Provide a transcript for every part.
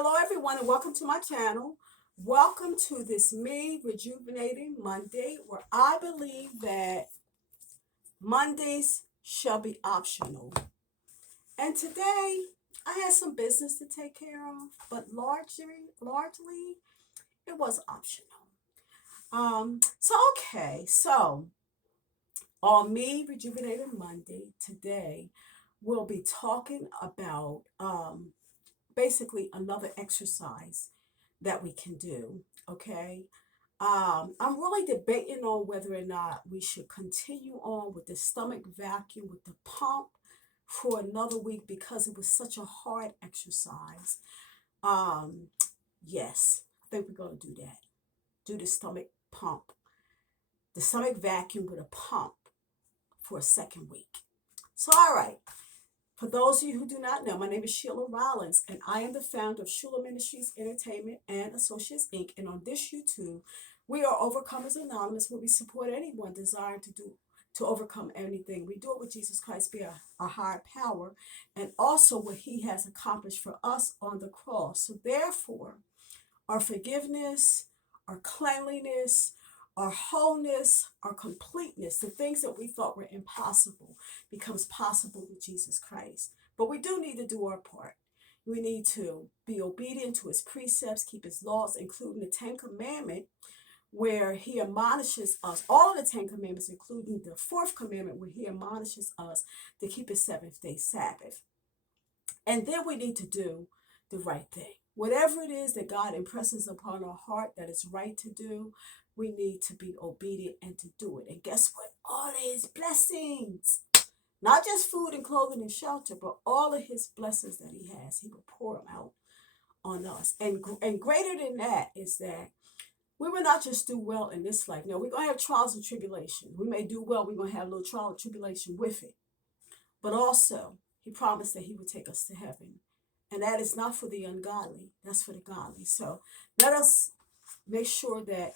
Hello, everyone, and welcome to my channel. Welcome to this Me Rejuvenating Monday, where I believe that Mondays shall be optional. And today, I had some business to take care of, but largely, it was optional. So on Me Rejuvenating Monday today, we'll be talking about basically another exercise that we can do. Okay. I'm really debating on whether or not we should continue on with the stomach vacuum with the pump for another week because it was such a hard exercise. Um, yes, I think we're going to do that. Do the stomach pump, the stomach vacuum with a pump for a second week. So, all right. For those of you who do not know, my name is Sheila Rollins, and I am the founder of H.U.L.A Ministries Entertainment and Associates Inc. And on this YouTube, we are Overcomers Anonymous, where we support anyone desiring to overcome anything. We do it with Jesus Christ be our higher power, and also what He has accomplished for us on the cross. So therefore, our forgiveness, our cleanliness, our wholeness, our completeness, the things that we thought were impossible becomes possible with Jesus Christ. But we do need to do our part. We need to be obedient to his precepts, keep his laws, including the Ten Commandment, where he admonishes us, all of the Ten Commandments, including the fourth commandment, where he admonishes us to keep his seventh day Sabbath. And then we need to do the right thing. Whatever it is that God impresses upon our heart that is right to do, we need to be obedient and to do it. And guess what? All of his blessings, not just food and clothing and shelter, but all of his blessings that he has, he will pour them out on us. And greater than that is that we will not just do well in this life. Now, we're going to have trials and tribulations. We may do well. We're going to have a little trial and tribulation with it. But also, he promised that he would take us to heaven. And that is not for the ungodly. That's for the godly. So let us make sure that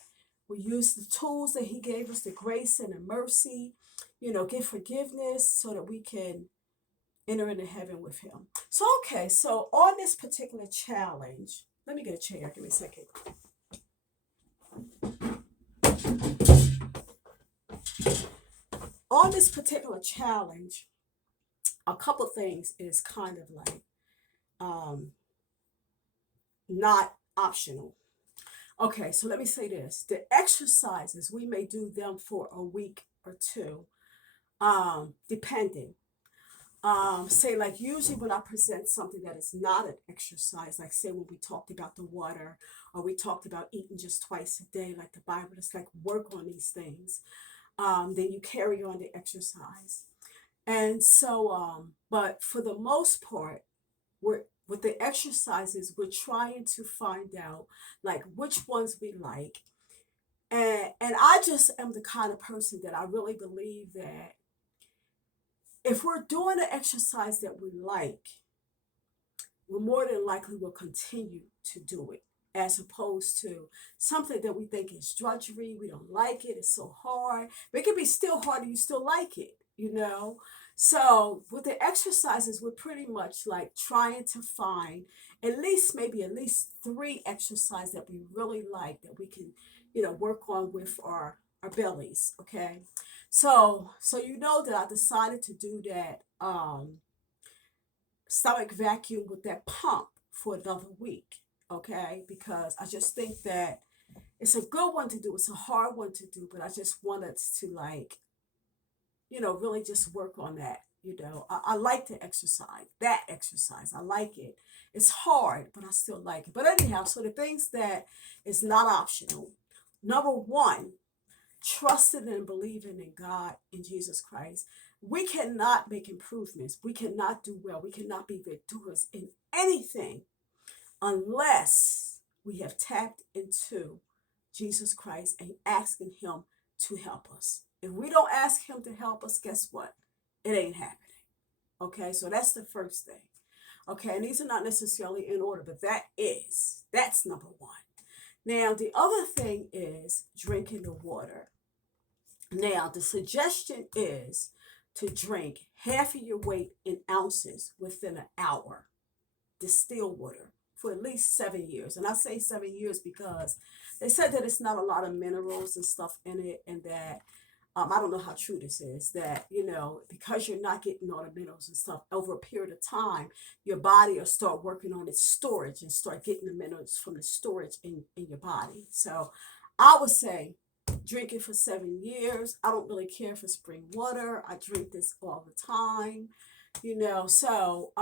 we use the tools that he gave us, the grace and the mercy, get forgiveness so that we can enter into heaven with him. So on this particular challenge, let me get a chair. Give me a second. On this particular challenge, a couple things is kind of like not optional. Okay, so let me say this. The exercises, we may do them for a week or two, depending. Say like usually when I present something that is not an exercise, like say when we talked about the water or we talked about eating just twice a day, like the Bible, it's like work on these things. Then you carry on the exercise. And so, but for the most part, we're with the exercises, we're trying to find out like which ones we like. And I just am the kind of person that I really believe that if we're doing an exercise that we like, we're more than likely will continue to do it as opposed to something that we think is drudgery, we don't like it, it's so hard. But it can be still hard and you still like it. So with the exercises, we're pretty much like trying to find maybe at least three exercises that we really like that we can, work on with our bellies. Okay. So you know that I decided to do that stomach vacuum with that pump for another week. Okay, because I just think that it's a good one to do. It's a hard one to do, but I just wanted to like, really just work on that. I like to exercise, that exercise. I like it. It's hard, but I still like it. But anyhow, so the things that is not optional. Number one, trusting and believing in God, in Jesus Christ. We cannot make improvements. We cannot do well. We cannot be victorious in anything unless we have tapped into Jesus Christ and asking him to help us. If we don't ask him to help us, guess what? It ain't happening. Okay, so that's the first thing. Okay, and these are not necessarily in order, but that's number one. Now, the other thing is drinking the water. Now, the suggestion is to drink half of your weight in ounces within an hour. Distilled water for at least 7 years. And I say 7 years because they said that it's not a lot of minerals and stuff in it, and that I don't know how true this is, that, because you're not getting all the minerals and stuff over a period of time, your body will start working on its storage and start getting the minerals from the storage in your body. So I would say drink it for 7 years. I don't really care for spring water. I drink this all the time. So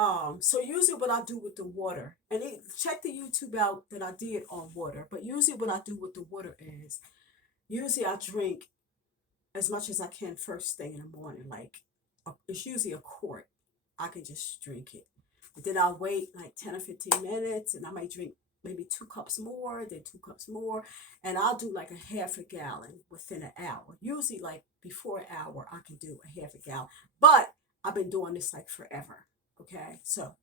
usually what I do with the water, and check the YouTube out that I did on water, but usually what I do with the water is, usually I drink as much as I can first thing in the morning. Like, it's usually a quart. I can just drink it. But then I'll wait like 10 or 15 minutes, and I might drink maybe 2 cups more, then 2 cups more. And I'll do like a half a gallon within an hour. Usually, like before an hour, I can do a half a gallon. But I've been doing this like forever. Okay. So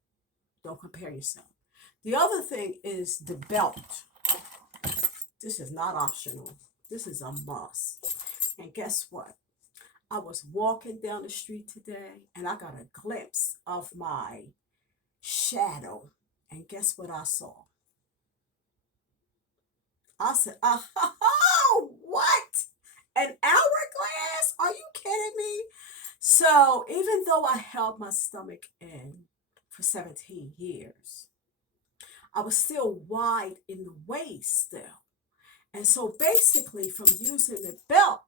don't compare yourself. The other thing is the belt. This is not optional. This is a must. And guess what? I was walking down the street today and I got a glimpse of my shadow. And guess what I saw? I said, what? An hourglass? Are you kidding me? So even though I held my stomach in for 17 years, I was still wide in the waist still. And so basically, from using the belt,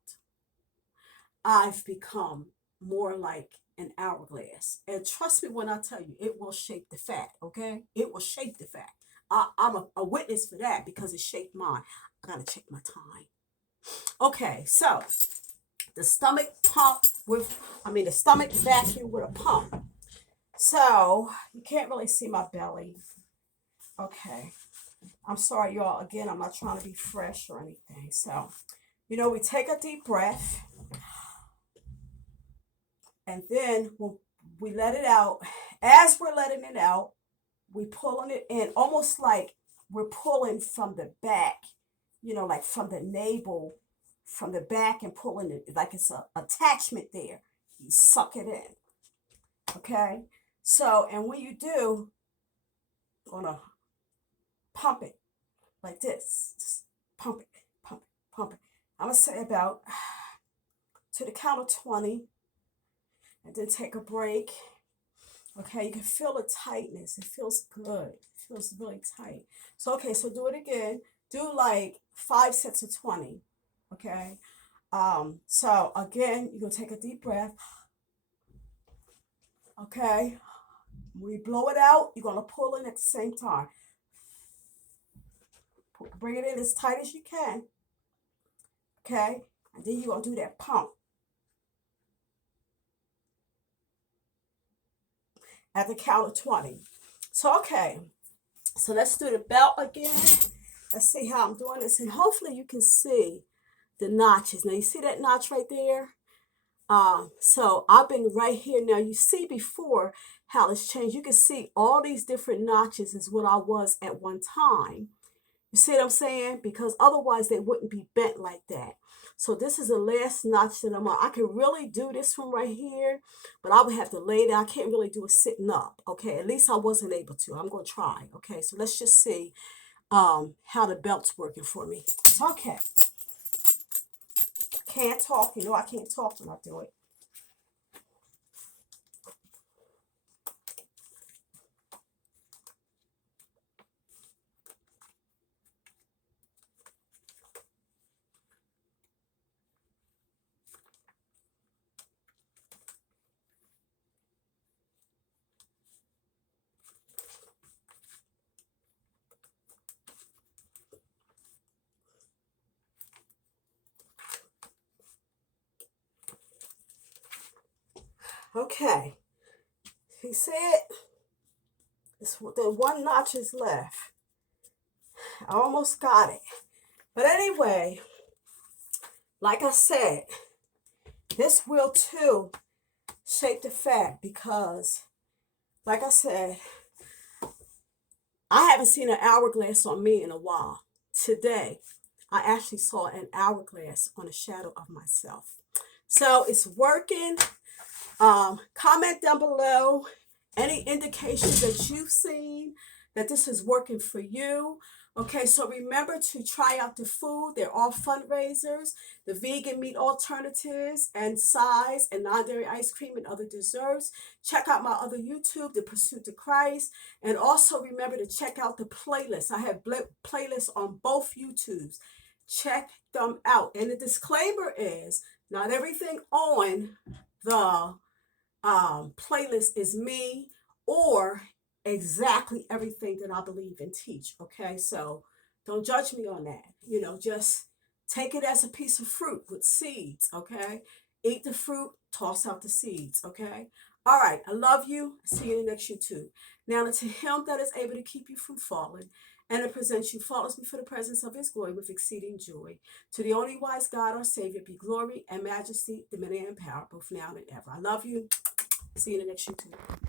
I've become more like an hourglass. And trust me when I tell you, it will shape the fat, okay? It will shape the fat. I'm a witness for that because it shaped mine. I gotta check my time. Okay, so the stomach the stomach vacuum with a pump. So you can't really see my belly. Okay. I'm sorry, y'all. Again, I'm not trying to be fresh or anything. So, we take a deep breath, and then we let it out. As we're letting it out, we pulling it in, almost like we're pulling from the back, like from the navel, from the back, and pulling it like it's a attachment there. You suck it in. Okay. So, and when you do, I'm gonna pump it like this. Just pump it, pump it, pump it. I'm gonna say about to the count of 20, and then take a break. Okay, you can feel the tightness. It feels good. It feels really tight. So okay, so do it again. Do like 5 sets of 20. Okay. So again, you're gonna take a deep breath. Okay. When you blow it out, you're gonna pull in at the same time. Bring it in as tight as you can. Okay. And then you're gonna do that pump. At the count of 20. So okay. So let's do the belt again. Let's see how I'm doing this. And hopefully you can see the notches. Now you see that notch right there? So I've been right here. Now you see before how it's changed. You can see all these different notches is what I was at one time. You see what I'm saying? Because otherwise they wouldn't be bent like that. So this is the last notch that I'm on. I can really do this one right here, but I would have to lay down. I can't really do it sitting up. Okay, at least I wasn't able to. I'm going to try. Okay, so let's just see how the belt's working for me. Okay. Can't talk. I can't talk when I do it. Okay. You see it? The one notch is left. I almost got it. But anyway, like I said, this will too shape the fat because, like I said, I haven't seen an hourglass on me in a while. Today, I actually saw an hourglass on a shadow of myself. So it's working. Comment down below any indications that you've seen. that this is working for you. Okay, so remember to try out the food. They're all fundraisers, the vegan meat alternatives and size and non-dairy ice cream and other desserts. Check out my other YouTube, The Pursuit to Christ. And also remember to check out the playlist. I have playlists on both YouTubes. Check them out. And the disclaimer is not everything on the playlist is me or exactly everything that I believe and teach. Okay, so don't judge me on that. Just take it as a piece of fruit with seeds. Okay, eat the fruit, toss out the seeds. Okay, all right. I love you. See you in the next YouTube. Now, to Him that is able to keep you from falling and to present you faultless before the presence of His glory with exceeding joy. To the only wise God, our Savior, be glory and majesty, dominion and power, both now and ever. I love you. See you in the next YouTube.